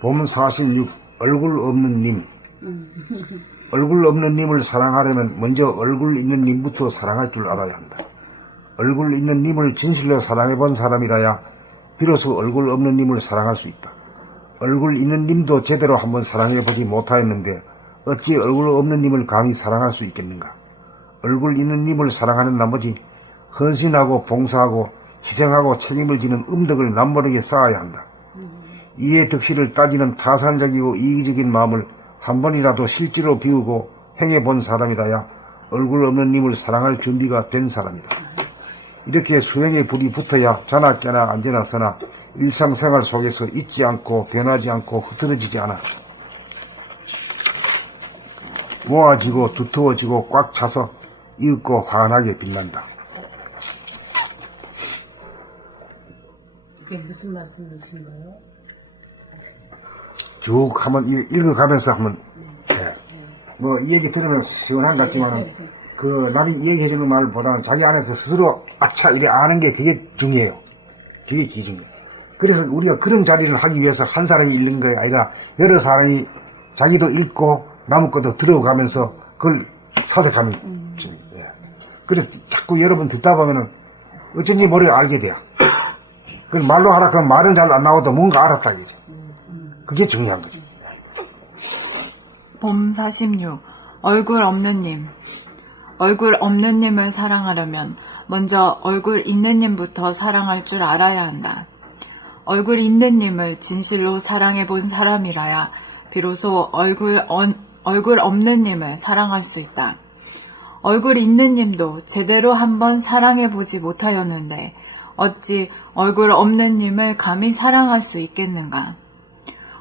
봄 46 얼굴 없는 님. 얼굴 없는 님을 사랑하려면 먼저 얼굴 있는 님부터 사랑할 줄 알아야 한다. 얼굴 있는 님을 진실로 사랑해본 사람이라야 비로소 얼굴 없는 님을 사랑할 수 있다. 얼굴 있는 님도 제대로 한번 사랑해보지 못하였는데 어찌 얼굴 없는 님을 감히 사랑할 수 있겠는가. 얼굴 있는 님을 사랑하는 나머지 헌신하고 봉사하고 희생하고 책임을 지는 음덕을 남모르게 쌓아야 한다. 이해 득실을 따지는 타산적이고 이기적인 마음을 한 번이라도 실제로 비우고 행해본 사람이라야 얼굴 없는 님을 사랑할 준비가 된 사람이다. 이렇게 수행의 불이 붙어야 자나 깨나 앉으나 서나 일상생활 속에서 잊지 않고 변하지 않고 흐트러지지 않아 모아지고 두터워지고 꽉 차서 이윽고 환하게 빛난다. 이게 무슨 말씀이신가요? 쭉 한번 읽어가면서 한번 뭐 이 얘기 들으면 시원한 것 같지만은 그 남이 얘기해주는 말보다는 자기 안에서 스스로 아차 이래 아는 게 되게 중요해요. 되게 기중이에요. 그래서 우리가 그런 자리를 하기 위해서 한 사람이 읽는 게 아니라 여러 사람이 자기도 읽고 남의 것도 들어가면서 그걸 사색하는 그래서 자꾸 여러분 듣다 보면은 어쩐지 모르게 알게 돼요. 그걸 말로 하라 그러면 말은 잘 안 나와도 뭔가 알았다 이거죠. 그게 중요한 거죠. 봄 46 얼굴 없는 님. 얼굴 없는 님을 사랑하려면 먼저 얼굴 있는 님부터 사랑할 줄 알아야 한다. 얼굴 있는 님을 진실로 사랑해 본 사람이라야 비로소 얼굴 없는 님을 사랑할 수 있다. 얼굴 있는 님도 제대로 한번 사랑해 보지 못하였는데 어찌 얼굴 없는 님을 감히 사랑할 수 있겠는가.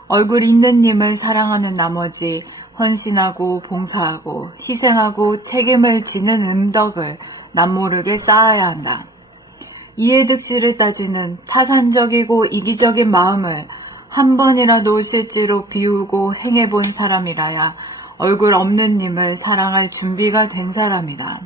얼굴 있는 님을 사랑하는 나머지 헌신하고 봉사하고 희생하고 책임을 지는 음덕을 남모르게 쌓아야 한다. 이해득실을 따지는 타산적이고 이기적인 마음을 한 번이라도 실제로 비우고 행해본 사람이라야 얼굴 없는 님을 사랑할 준비가 된 사람이다.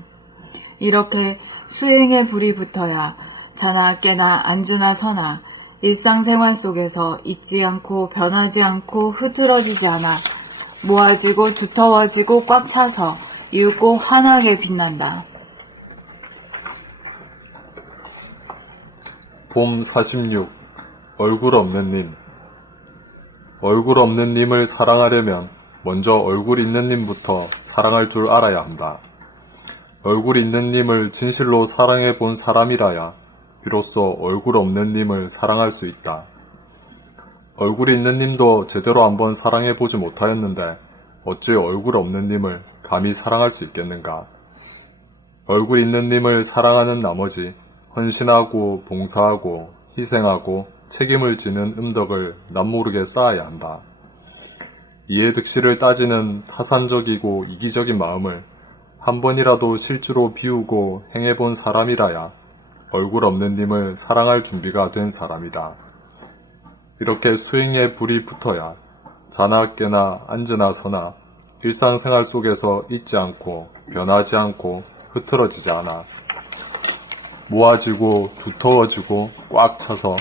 이렇게 수행의 불이 붙어야 자나 깨나 앉으나 서나 일상생활 속에서 잊지 않고 변하지 않고 흐트러지지 않아 모아지고 두터워지고 꽉 차서 이윽고 환하게 빛난다. 봄 46 얼굴 없는 님. 얼굴 없는 님을 사랑하려면 먼저 얼굴 있는 님부터 사랑할 줄 알아야 한다. 얼굴 있는 님을 진실로 사랑해 본 사람이라야 비로소 얼굴 없는 님을 사랑할 수 있다. 얼굴이 있는 님도 제대로 한번 사랑해 보지 못하였는데 어찌 얼굴 없는 님을 감히 사랑할 수 있겠는가. 얼굴 있는 님을 사랑하는 나머지 헌신하고 봉사하고 희생하고 책임을 지는 음덕을 남모르게 쌓아야 한다. 이해득실을 따지는 타산적이고 이기적인 마음을 한 번이라도 실제로 비우고 행해본 사람이라야 얼굴 없는 님을 사랑할 준비가 된 사람이다. 이렇게 수행의 불이 붙어야 자나 깨나 앉으나 서나 일상생활 속에서 잊지 않고 변하지 않고 흐트러지지 않아 모아지고 두터워지고 꽉 차서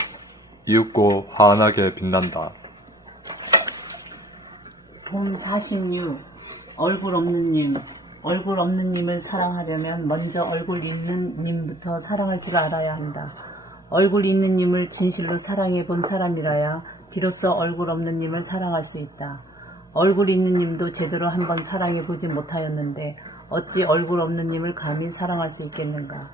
이윽고 환하게 빛난다. 봄 46 얼굴 없는 님. 얼굴 없는 님을 사랑하려면 먼저 얼굴 있는 님부터 사랑할 줄 알아야 한다. 얼굴 있는 님을 진실로 사랑해 본 사람이라야 비로소 얼굴 없는 님을 사랑할 수 있다. 얼굴 있는 님도 제대로 한번 사랑해 보지 못하였는데 어찌 얼굴 없는 님을 감히 사랑할 수 있겠는가.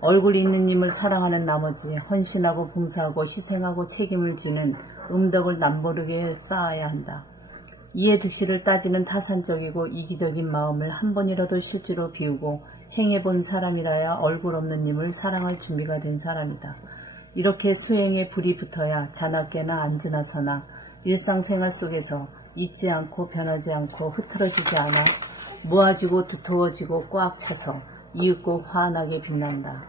얼굴 있는 님을 사랑하는 나머지 헌신하고 봉사하고 희생하고 책임을 지는 음덕을 남모르게 쌓아야 한다. 이해득실을 따지는 타산적이고 이기적인 마음을 한 번이라도 실제로 비우고 행해본 사람이라야 얼굴 없는 님을 사랑할 준비가 된 사람이다. 이렇게 수행의 불이 붙어야 자나 깨나 앉으나 서나 일상생활 속에서 잊지 않고 변하지 않고 흐트러지지 않아 모아지고 두터워지고 꽉 차서 이윽고 환하게 빛난다.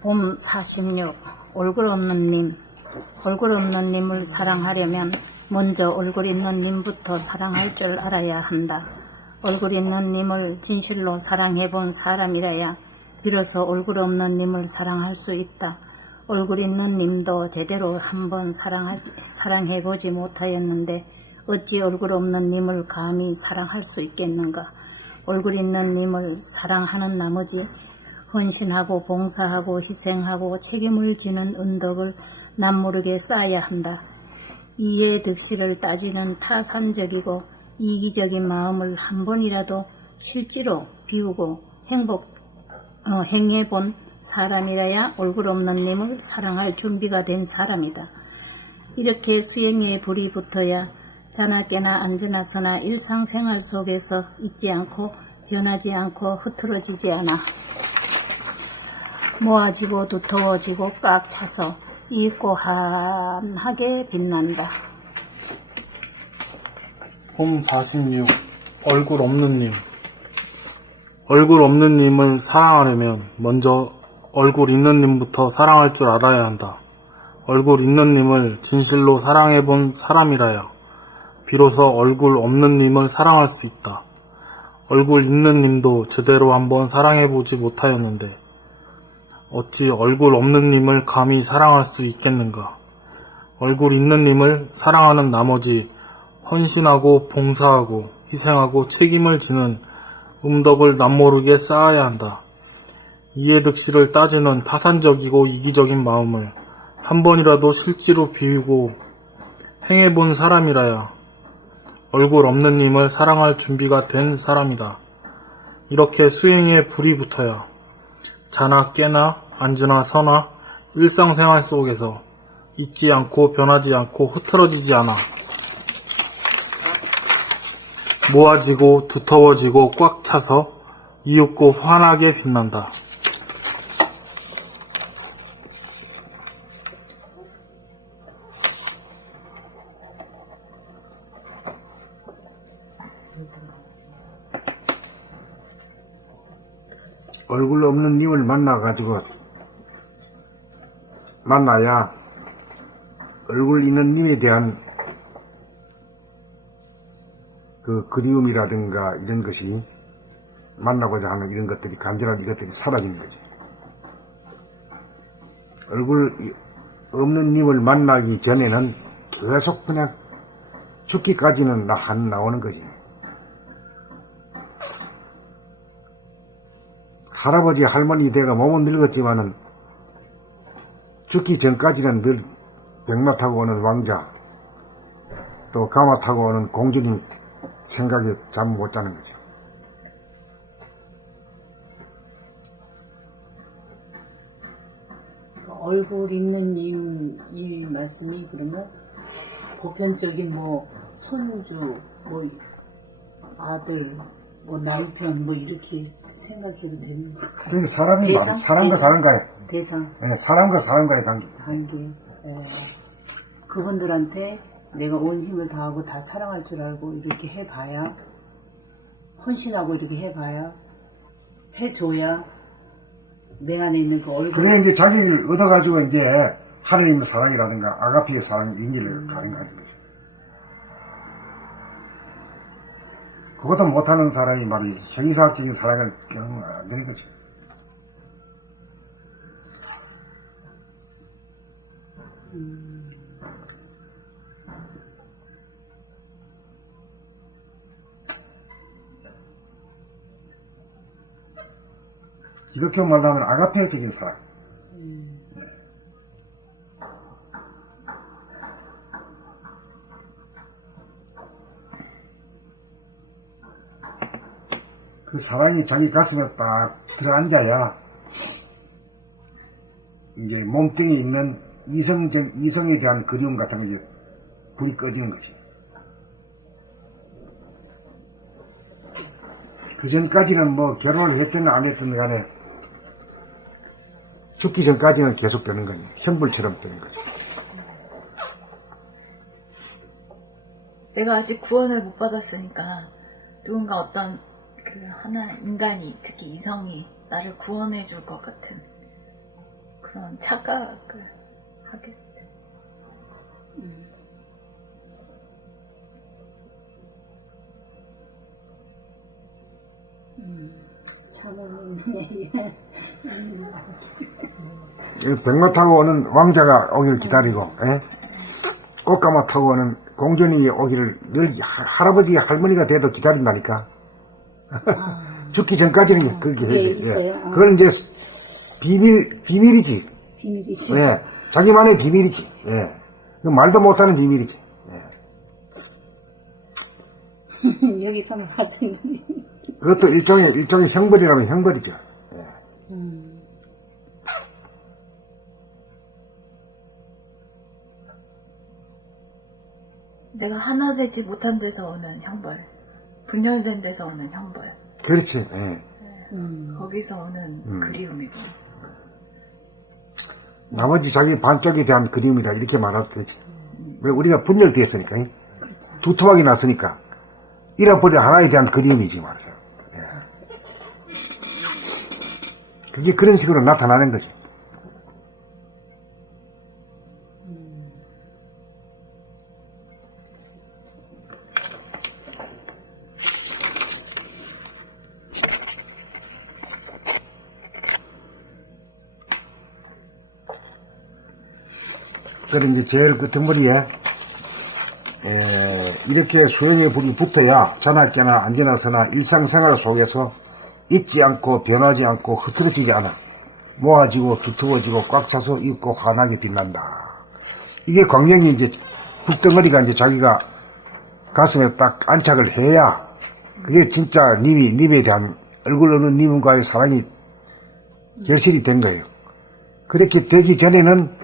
봄 46 얼굴 없는 님. 얼굴 없는 님을 사랑하려면 먼저 얼굴 있는 님부터 사랑할 줄 알아야 한다. 얼굴 있는 님을 진실로 사랑해 본 사람이라야 비로소 얼굴 없는 님을 사랑할 수 있다. 얼굴 있는 님도 제대로 한번 사랑해보지 못하였는데 어찌 얼굴 없는 님을 감히 사랑할 수 있겠는가. 얼굴 있는 님을 사랑하는 나머지 헌신하고 봉사하고 희생하고 책임을 지는 은덕을 남모르게 쌓아야 한다. 이해 득실을 따지는 타산적이고 이기적인 마음을 한 번이라도 실제로 비우고 행해본 사람이라야 얼굴 없는 님을 사랑할 준비가 된 사람이다. 이렇게 수행에 불이 붙어야 자나 깨나 앉으나 서나 일상생활 속에서 잊지 않고 변하지 않고 흐트러지지 않아 모아지고 두터워지고 꽉 차서 이윽고 환하게 빛난다. 홈 46 얼굴 없는 님. 얼굴 없는 님을 사랑하려면 먼저 얼굴 있는 님부터 사랑할 줄 알아야 한다. 얼굴 있는 님을 진실로 사랑해본 사람이라야 비로소 얼굴 없는 님을 사랑할 수 있다. 얼굴 있는 님도 제대로 한번 사랑해보지 못하였는데 어찌 얼굴 없는 님을 감히 사랑할 수 있겠는가. 얼굴 있는 님을 사랑하는 나머지 헌신하고 봉사하고 희생하고 책임을 지는 음덕을 남모르게 쌓아야 한다. 이해득실을 따지는 타산적이고 이기적인 마음을 한 번이라도 실제로 비우고 행해본 사람이라야 얼굴 없는 님을 사랑할 준비가 된 사람이다. 이렇게 수행에 불이 붙어야 자나 깨나 앉으나 서나 일상생활 속에서 잊지 않고 변하지 않고 흐트러지지 않아 모아지고 두터워지고 꽉 차서 이윽고 환하게 빛난다. 얼굴 없는 님을 만나야 얼굴 있는 님에 대한 그 그리움이라든가 이런 것이 만나고자 하는 이런 것들이 간절한 이것들이 사라지는 거지. 얼굴 없는 님을 만나기 전에는 계속 그냥 죽기까지는 나오는 거지. 할아버지 할머니 내가 몸은 늙었지만은 죽기 전까지는 늘 백마 타고 오는 왕자 또 가마 타고 오는 공주님 생각에 잠 못 자는 거죠. 얼굴 있는 님 이 말씀이 그러면 보편적인 뭐 손주, 뭐 아들, 뭐 남편 뭐 이렇게 생각해도 되는 거. 그러니까 사람이 대상? 사람과 사람과의 대상 사람과 사람과의 관계. 그분들한테 내가 온 힘을 다하고 다 사랑할 줄 알고 이렇게 해봐야 헌신하고 이렇게 해봐야 해줘야 내 안에 있는 그 얼굴. 그래 이제 자기를 얻어가지고 이제 하느님의 사랑이라든가 아가피의 사랑 이런 길을 가는 거죠. 그것도 못하는 사람이 말이지 형이사학적인 사랑을 경험을 안 되는 거죠. 이렇게 말하면 아가페적인 사랑. 그 사랑이 자기 가슴에 딱 들어앉아야 이제 몸뚱이에 있는 이성에 대한 그리움 같은 게 불이 꺼지는 거지. 그 전까지는 뭐 결혼을 했든 안 했든 간에 죽기 전까지는 계속 되는 거지. 현불처럼 되는 거지. 내가 아직 구원을 못 받았으니까 누군가 어떤 그 하나 인간이 특히 이성이 나를 구원해 줄 것 같은 그런 착각을 하게 돼. 참 백마 타고 오는 왕자가 오기를 기다리고, 예? 꽃가마 타고 오는 공주님이 오기를 늘 할아버지, 할머니가 돼도 기다린다니까. 죽기 전까지는 그렇게 해야 돼. 예. 있어요. 그건 이제 비밀이지. 비밀이지. 예. 자기만의 비밀이지. 예. 그 말도 못하는 비밀이지. 예. 여기서는 하시는. 그것도 일종의 형벌이라면 형벌이죠. 예. 내가 하나 되지 못한 데서 오는 형벌, 분열된 데서 오는 형벌, 그렇지. 예. 거기서 오는 그리움이고. 나머지 자기 반쪽에 대한 그림이라 이렇게 말해도 되지. 왜 우리가 분열되었으니까, 두툼하게 났으니까, 잃어버린 하나에 대한 그림이지 말이죠. 예. 그게 그런 식으로 나타나는 거지. 그래, 이제 제일 끄트머리에, 이렇게 수행의 불이 붙어야 자나깨나 안지나서나 일상생활 속에서 잊지 않고 변하지 않고 흐트러지지 않아. 모아지고 두터워지고 꽉 차서 있고 환하게 빛난다. 이게 광명이 이제 불덩어리가 이제 자기가 가슴에 딱 안착을 해야 그게 진짜 님에 대한 얼굴 없는 님과의 사랑이 결실이 된 거예요. 그렇게 되기 전에는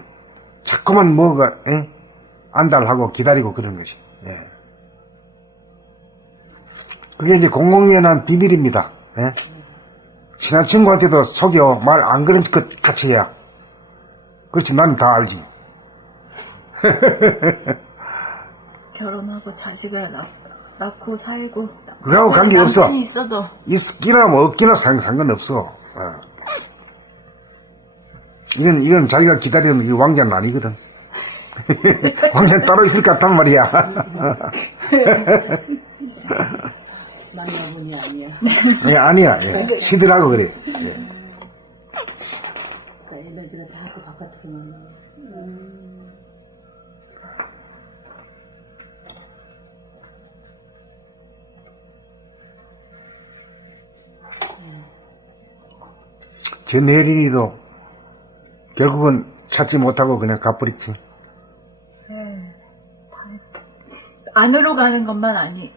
자꾸만 뭐가, 안달하고 기다리고 그런 것이. 예. 그게 이제 공공연한 비밀입니다. 예. 친한 친구한테도 속여 말 안 그런 것 같이 해야. 그렇지, 나는 다 알지. 결혼하고 자식을 낳고 살고. 그거하고 관계없어. 남편이 있어도. 있기나 뭐 없기나 상관없어. 이건 자기가 기다리는 이 왕자는 아니거든. 왕자는 따로 있을 것 같단 말이야. 만나보니 아니야. 예, 아니야. 예. 시들하고 그래. 예. 에너지가 자꾸 바깥으로 나와. 제 내린이도 결국은 찾지 못하고 그냥 가버렸지. 안으로 가는 것만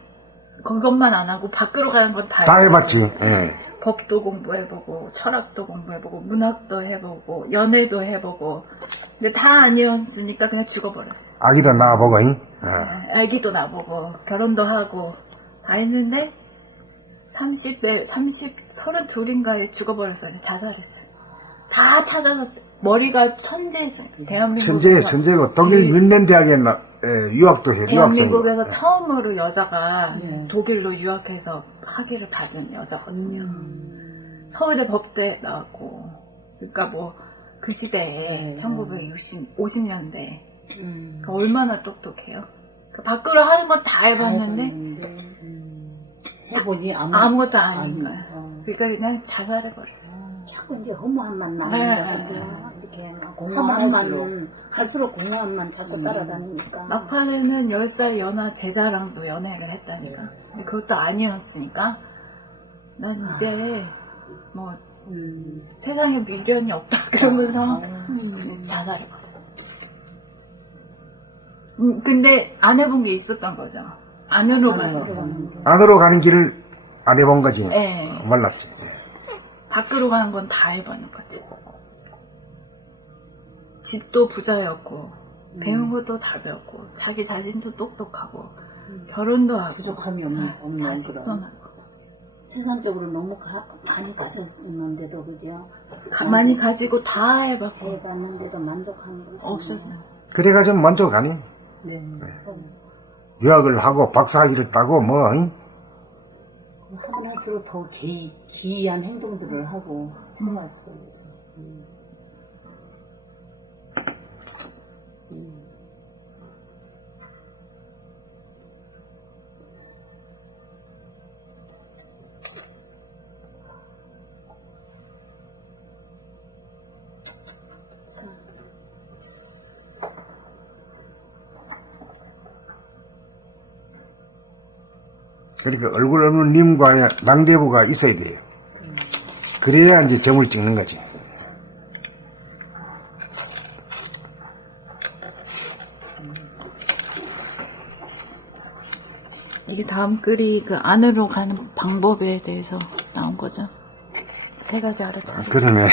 그것만 안 하고 밖으로 가는 건 다 다 해봤지. 예. 법도 공부해보고 철학도 공부해보고 문학도 해보고 연애도 해보고 근데 다 아니었으니까 그냥 죽어버렸어요. 아기도 낳아보고, 예. 아기도 나보고 결혼도 하고 다 했는데 32인가에 죽어버렸어요. 자살했어요. 다 찾아서 머리가 천재였어요. 대한민국에서 천재고 독일 윈넨 대학에 유학도 해. 대한민국에서 처음으로 여자가 독일로 유학해서 학위를 받은 여자거든요. 서울대 법대 나왔고, 그러니까 뭐 그 시대에 1950년대 그러니까 얼마나 똑똑해요. 그 밖으로 하는 건 다 해봤는데 해보니 아무것도 아닌 거야. 그러니까 그냥 자살해버렸어. 자꾸 이제 허무한 만 나는 네. 거죠. 이렇게 공허할수록. 할수록 공허함만 자꾸 따라다니니까. 막판에는 10살 연하 제자랑도 연애를 했다니까. 근데 그것도 아니었으니까 난 이제 뭐 세상에 미련이 없다 그러면서 자살해버렸어. 근데 안 해본 게 있었던 거죠. 안으로 가는 거. 안으로 가는 길을 안 해본 거지. 네. 몰랐지. 밖으로 가는 건 다 해보는 거지. 집도 부자였고 배운 것도 다 배웠고 자기 자신도 똑똑하고 결혼도 하고 부족함이 없는 자식도 그런. 낳고 세상적으로 너무 많이 가졌는데도 그죠? 많이 가지고 다 해봤고 해봤는데도 만족한 거 없었어요. 그래가지고 만족하니. 네. 유학을 하고 박사학위를 따고 뭐, 하고 날수록 더 기이한 행동들을 하고 생활할 수가 있어. 그러니까 얼굴 없는 님과 낭대부가 있어야 돼요. 그래야 이제 점을 찍는 거지. 이게 다음 글이 그 안으로 가는 방법에 대해서 나온 거죠. 세 가지 알아차리. 그러네.